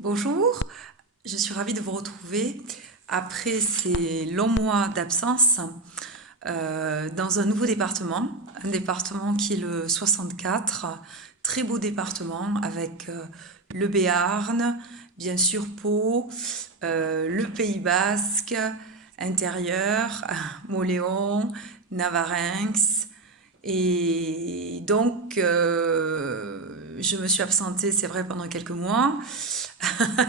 Bonjour, je suis ravie de vous retrouver après ces longs mois d'absence dans un nouveau département, un département qui est le 64, très beau département avec le Béarn, bien sûr Pau, le Pays Basque, intérieur, Mauléon, Navarinx. Et donc, je me suis absentée, c'est vrai, pendant quelques mois.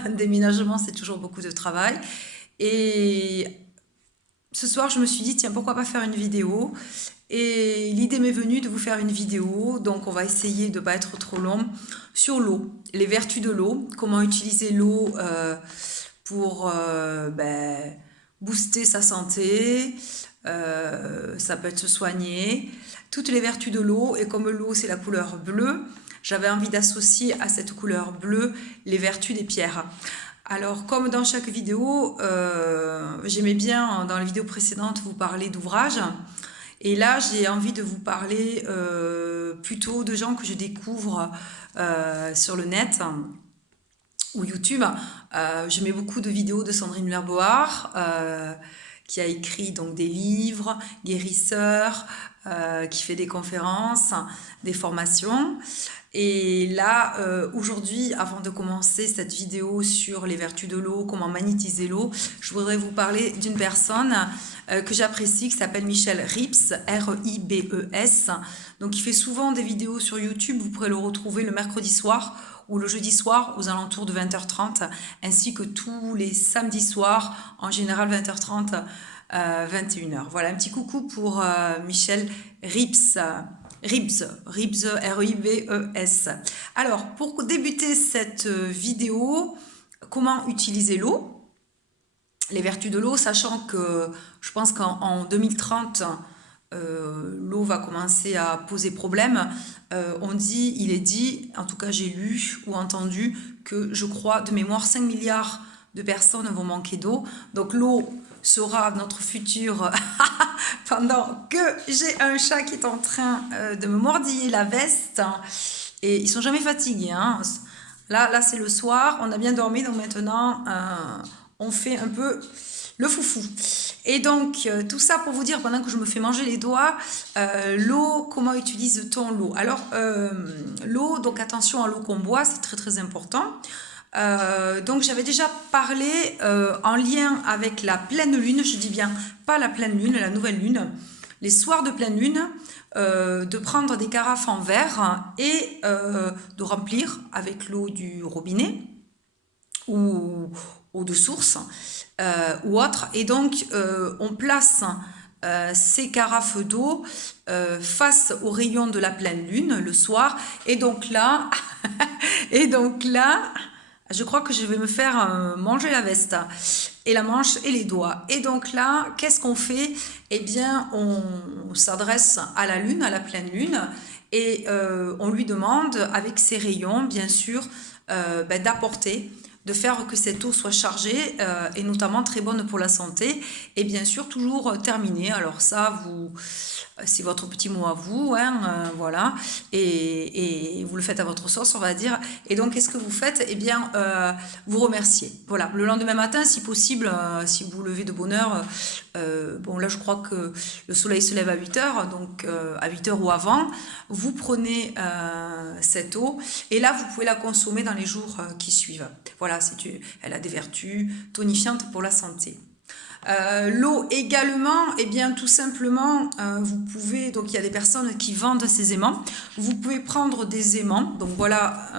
Un déménagement, c'est toujours beaucoup de travail. Et ce soir, je me suis dit, tiens, pourquoi pas faire une vidéo? Et l'idée m'est venue de vous faire une vidéo. Donc, on va essayer de ne pas être trop long sur l'eau, les vertus de l'eau, comment utiliser l'eau pour booster sa santé. Ça peut être se soigner. Toutes les vertus de l'eau. Et comme l'eau, c'est la couleur bleue, j'avais envie d'associer à cette couleur bleue les vertus des pierres. Alors, comme dans chaque vidéo, j'aimais bien, dans les vidéos précédentes, vous parler d'ouvrages. Et là, j'ai envie de vous parler plutôt de gens que je découvre sur le net ou YouTube. Je mets beaucoup de vidéos de Sandrine Lerboard, qui a écrit donc des livres, guérisseurs, qui fait des conférences, des formations. Et là, aujourd'hui, avant de commencer cette vidéo sur les vertus de l'eau, comment magnétiser l'eau, je voudrais vous parler d'une personne que j'apprécie, qui s'appelle Michel Ribes, R-I-B-E-S. Donc, il fait souvent des vidéos sur YouTube. Vous pourrez le retrouver le mercredi soir ou le jeudi soir aux alentours de 20h30, ainsi que tous les samedis soirs, en général 20h30, 21h. Voilà, un petit coucou pour Michel Ribes. Ribes, R-I-B-E-S. Alors, pour débuter cette vidéo, comment utiliser l'eau? Les vertus de l'eau, sachant que je pense qu'en 2030, l'eau va commencer à poser problème. Il est dit, en tout cas j'ai lu ou entendu, que je crois de mémoire 5 milliards de personnes vont manquer d'eau. Donc l'eau sera notre futur pendant que j'ai un chat qui est en train de me mordiller la veste. Et ils sont jamais fatigués, hein. Là c'est le soir, on a bien dormi, donc maintenant on fait un peu le foufou. Et donc, tout ça pour vous dire, pendant que je me fais manger les doigts, l'eau, comment utilise-t-on l'eau? Alors, l'eau, donc attention à l'eau qu'on boit, c'est très très important. Donc, j'avais déjà parlé en lien avec la pleine lune, je dis bien pas la pleine lune, la nouvelle lune, les soirs de pleine lune, de prendre des carafes en verre et de remplir avec l'eau du robinet ou de source ou autre. Et donc, on place ces carafes d'eau face aux rayons de la pleine lune le soir. Et donc là, je crois que je vais me faire manger la veste et la manche et les doigts. Et donc là, qu'est-ce qu'on fait? Eh bien, on s'adresse à la lune, à la pleine lune, et on lui demande, avec ses rayons, bien sûr, d'apporter, de faire que cette eau soit chargée et notamment très bonne pour la santé, et bien sûr toujours terminée. Alors ça, c'est votre petit mot à vous, hein, voilà, et vous le faites à votre sauce, on va dire. Et donc, qu'est-ce que vous faites? Eh bien, vous remerciez. Voilà, le lendemain matin, si possible, si vous vous levez de bonne heure, bon là, je crois que le soleil se lève à 8h, donc à 8h ou avant, vous prenez cette eau, et là, vous pouvez la consommer dans les jours qui suivent. Voilà, elle a des vertus tonifiantes pour la santé. L'eau également, eh bien tout simplement, vous pouvez, donc il y a des personnes qui vendent ces aimants, vous pouvez prendre des aimants, donc voilà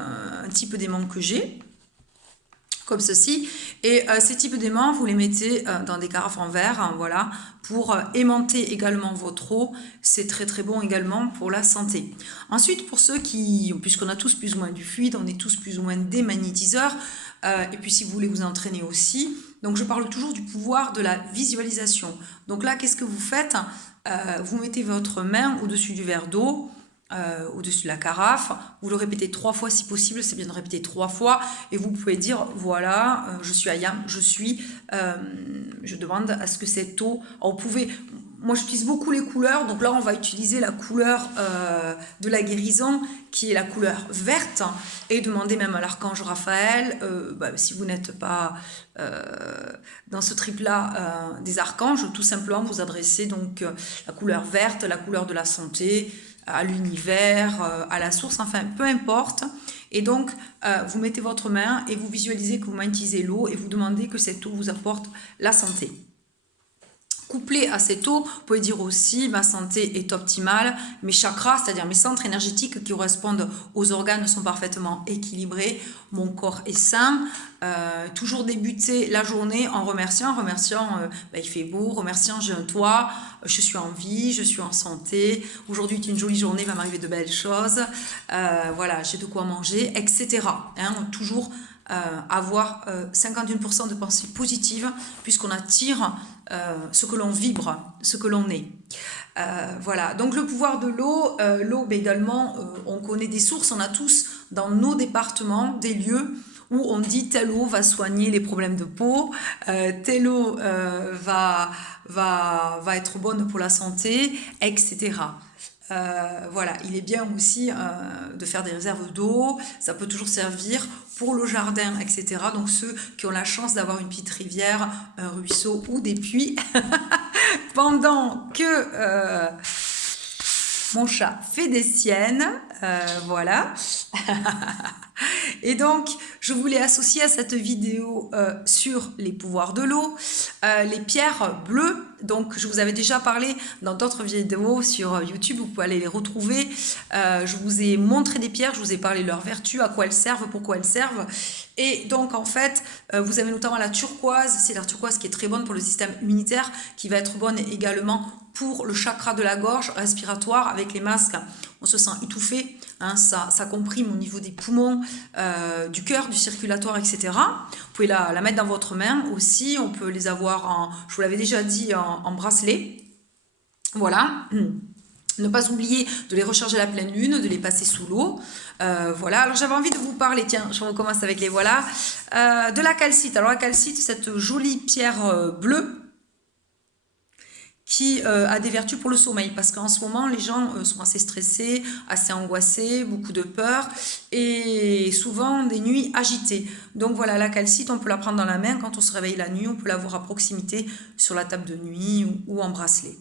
un type d'aimant que j'ai, comme ceci, et ces types d'aimants, vous les mettez dans des carafes en verre, hein, voilà, pour aimanter également votre eau, c'est très très bon également pour la santé. Ensuite, pour ceux qui, puisqu'on a tous plus ou moins du fluide, on est tous plus ou moins des magnétiseurs, et puis si vous voulez vous entraîner aussi, donc je parle toujours du pouvoir de la visualisation. Donc là, qu'est-ce que vous faites? Vous mettez votre main au-dessus du verre d'eau, au-dessus de la carafe, vous le répétez 3 fois si possible, c'est bien de répéter 3 fois, et vous pouvez dire, voilà, je suis Ayam, je demande à ce que cette eau, alors vous pouvez, moi j'utilise beaucoup les couleurs, donc là on va utiliser la couleur de la guérison qui est la couleur verte et demander même à l'archange Raphaël, si vous n'êtes pas dans ce trip-là des archanges, tout simplement vous adressez donc la couleur verte, la couleur de la santé, à l'univers, à la source, enfin peu importe. Et donc, vous mettez votre main et vous visualisez que vous magnétisez l'eau et vous demandez que cette eau vous apporte la santé. Couplé à cette eau, vous pouvez dire aussi ma santé est optimale, mes chakras, c'est-à-dire mes centres énergétiques qui correspondent aux organes sont parfaitement équilibrés, mon corps est sain. Toujours débuter la journée en remerciant, il fait beau, remerciant j'ai un toit, je suis en vie, je suis en santé, aujourd'hui est une jolie journée, il va m'arriver de belles choses, voilà, j'ai de quoi manger, etc. Toujours avoir 51% de pensées positives puisqu'on attire ce que l'on vibre, ce que l'on est. Voilà, donc le pouvoir de l'eau, également, on connaît des sources, on a tous dans nos départements des lieux où on dit telle eau va soigner les problèmes de peau, telle eau va être bonne pour la santé, etc. Voilà, il est bien aussi de faire des réserves d'eau, ça peut toujours servir pour le jardin, etc. Donc ceux qui ont la chance d'avoir une petite rivière, un ruisseau ou des puits, pendant que mon chat fait des siennes, voilà. Et donc, je voulais associer à cette vidéo sur les pouvoirs de l'eau, les pierres bleues. Donc, je vous avais déjà parlé dans d'autres vidéos sur YouTube, vous pouvez aller les retrouver. Je vous ai montré des pierres, je vous ai parlé de leurs vertus, à quoi elles servent, pourquoi elles servent. Et donc, en fait, vous avez notamment la turquoise, c'est la turquoise qui est très bonne pour le système immunitaire, qui va être bonne également pour le chakra de la gorge respiratoire. Avec les masques, on se sent étouffé, ça comprime au niveau des poumons, du cœur, du circulatoire, etc. Vous pouvez la mettre dans votre main aussi, on peut les avoir je vous l'avais déjà dit, en bracelet. Voilà. Ne pas oublier de les recharger à la pleine lune, de les passer sous l'eau. Voilà, alors j'avais envie de vous parler, tiens, je recommence avec les voilà, de la calcite. Alors la calcite, cette jolie pierre bleue, qui a des vertus pour le sommeil, parce qu'en ce moment, les gens sont assez stressés, assez angoissés, beaucoup de peur, et souvent des nuits agitées. Donc voilà, la calcite, on peut la prendre dans la main, quand on se réveille la nuit, on peut l'avoir à proximité sur la table de nuit ou en bracelet.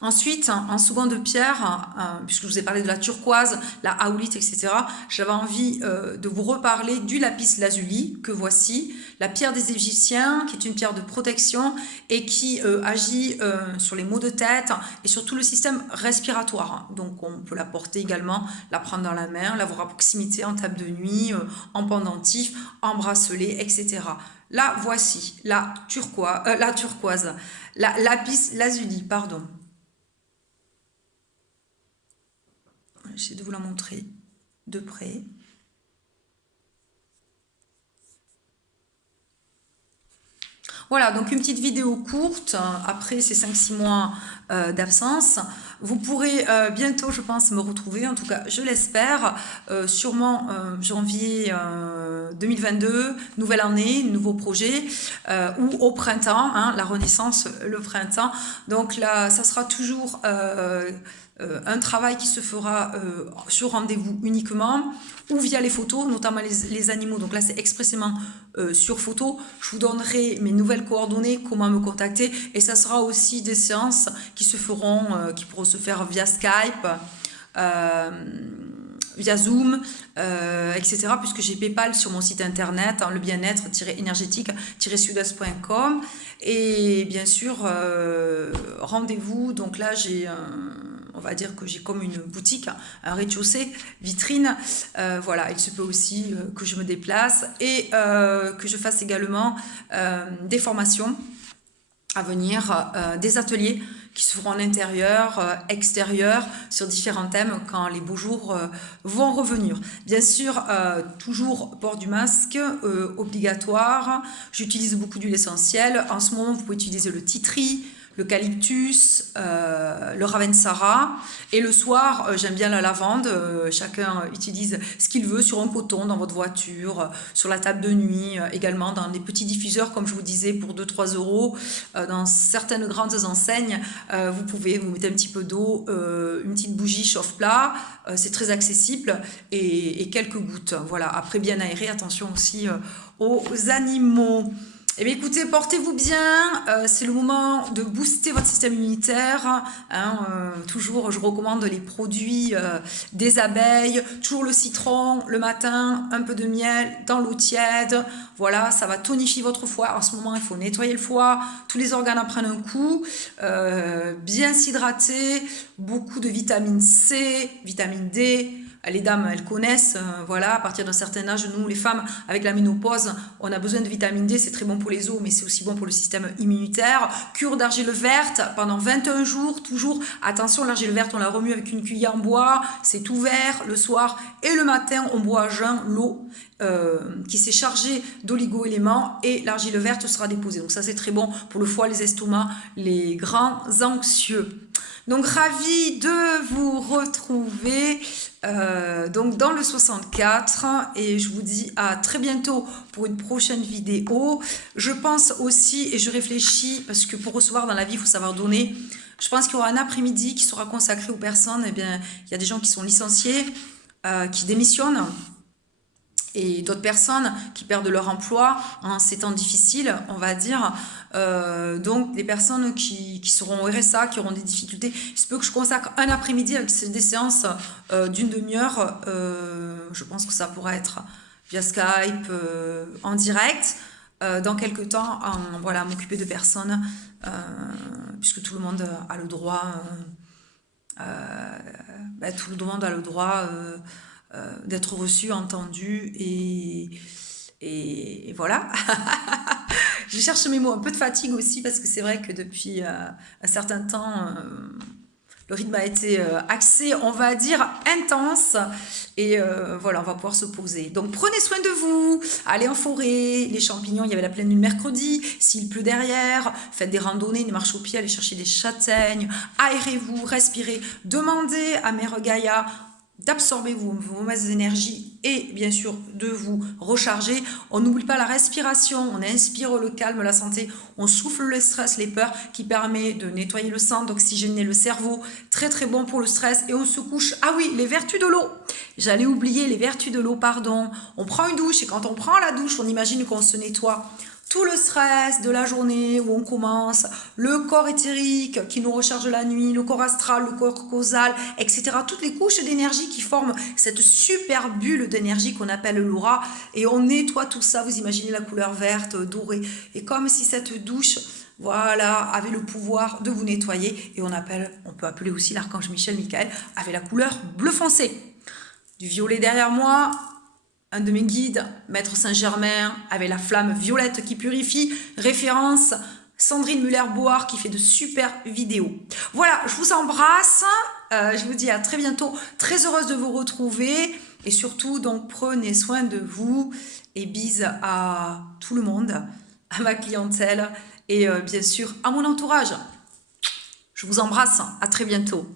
Ensuite, en seconde pierre, puisque je vous ai parlé de la turquoise, la aoulite, etc., j'avais envie de vous reparler du lapis lazuli, que voici, la pierre des Égyptiens, qui est une pierre de protection et qui agit sur les maux de tête et sur tout le système respiratoire. Donc on peut la porter également, la prendre dans la main, l'avoir à proximité en table de nuit, en pendentif, en bracelet, etc. Là, voici la turquoise, la lapis lazuli, pardon. J'essaie de vous la montrer de près. Voilà, donc une petite vidéo courte, après ces 5-6 mois d'absence. Vous pourrez bientôt, je pense, me retrouver, en tout cas, je l'espère, sûrement janvier 2022, nouvelle année, nouveau projet, ou au printemps, la renaissance, le printemps. Donc là, ça sera toujours un travail qui se fera sur rendez-vous uniquement ou via les photos, notamment les animaux. Donc là, c'est expressément sur photo. Je vous donnerai mes nouvelles coordonnées, comment me contacter. Et ça sera aussi des séances qui se feront, qui pourront se faire via Skype, via Zoom, etc. Puisque j'ai PayPal sur mon site internet, le bien-être-énergétique-sud-est.com. Et bien sûr, rendez-vous. Donc là, on va dire que j'ai comme une boutique, un rez-de-chaussée, vitrine. Voilà, il se peut aussi que je me déplace et que je fasse également des formations à venir, des ateliers qui se feront en intérieur, extérieur, sur différents thèmes quand les beaux jours vont revenir. Bien sûr, toujours port du masque, obligatoire. J'utilise beaucoup d'huile essentielle. En ce moment, vous pouvez utiliser le tea tree, l'eucalyptus, le ravensara. Et le soir, j'aime bien la lavande. Chacun utilise ce qu'il veut sur un coton, dans votre voiture, sur la table de nuit, également dans des petits diffuseurs, comme je vous disais, pour 2-3 euros. Dans certaines grandes enseignes, vous pouvez vous mettre un petit peu d'eau, une petite bougie chauffe-plat. C'est très accessible et quelques gouttes. Voilà. Après, bien aéré, attention aussi aux animaux. Eh bien, écoutez, portez-vous bien. C'est le moment de booster votre système immunitaire. Hein, toujours, je recommande les produits des abeilles. Toujours le citron le matin, un peu de miel dans l'eau tiède. Voilà, ça va tonifier votre foie. En ce moment, il faut nettoyer le foie. Tous les organes en prennent un coup. Bien s'hydrater. Beaucoup de vitamine C, vitamine D. Les dames, elles connaissent, voilà, à partir d'un certain âge, nous, les femmes, avec la ménopause, on a besoin de vitamine D, c'est très bon pour les os, mais c'est aussi bon pour le système immunitaire. Cure d'argile verte pendant 21 jours, toujours. Attention, l'argile verte, on la remue avec une cuillère en bois, c'est ouvert le soir, et le matin, on boit à jeun l'eau qui s'est chargée d'oligo-éléments, et l'argile verte sera déposée. Donc ça, c'est très bon pour le foie, les estomacs, les grands anxieux. Donc, ravie de vous retrouver donc dans le 64 et je vous dis à très bientôt pour une prochaine vidéo. Je pense aussi et je réfléchis parce que pour recevoir dans la vie, il faut savoir donner. Je pense qu'il y aura un après-midi qui sera consacré aux personnes. Eh bien, il y a des gens qui sont licenciés, qui démissionnent. Et d'autres personnes qui perdent leur emploi en ces temps difficiles, on va dire. Donc, des personnes qui seront au RSA, qui auront des difficultés. Il se peut que je consacre un après-midi avec des séances d'une demi-heure. Je pense que ça pourra être via Skype, en direct. Dans quelques temps, voilà, m'occuper de personnes, puisque tout le monde a le droit... tout le monde a le droit... d'être reçu, entendu et voilà. Je cherche mes mots, un peu de fatigue aussi parce que c'est vrai que depuis un certain temps le rythme a été axé, on va dire, intense et voilà, on va pouvoir se poser. Donc prenez soin de vous, allez en forêt, les champignons, il y avait la pleine lune mercredi, s'il pleut derrière, faites des randonnées, des marches au pied, allez chercher des châtaignes, aérez-vous, respirez, demandez à Mère Gaïa d'absorber vos mauvaises énergies et bien sûr de vous recharger. On n'oublie pas la respiration, on inspire le calme, la santé, on souffle le stress, les peurs qui permet de nettoyer le sang, d'oxygéner le cerveau, très très bon pour le stress et on se couche. Ah oui, les vertus de l'eau, j'allais oublier les vertus de l'eau, pardon. On prend une douche et quand on prend la douche, on imagine qu'on se nettoie tout le stress de la journée où on commence, le corps éthérique qui nous recharge la nuit, le corps astral, le corps causal, etc. Toutes les couches d'énergie qui forment cette super bulle d'énergie qu'on appelle l'aura. Et on nettoie tout ça, vous imaginez la couleur verte, dorée. Et comme si cette douche, voilà, avait le pouvoir de vous nettoyer. Et on peut appeler aussi l'archange Michael, avec la couleur bleu foncé. Du violet derrière moi. Un de mes guides, Maître Saint-Germain, avec la flamme violette qui purifie, référence Sandrine Muller-Board qui fait de super vidéos. Voilà, je vous embrasse, je vous dis à très bientôt, très heureuse de vous retrouver et surtout donc prenez soin de vous et bise à tout le monde, à ma clientèle et bien sûr à mon entourage. Je vous embrasse, à très bientôt.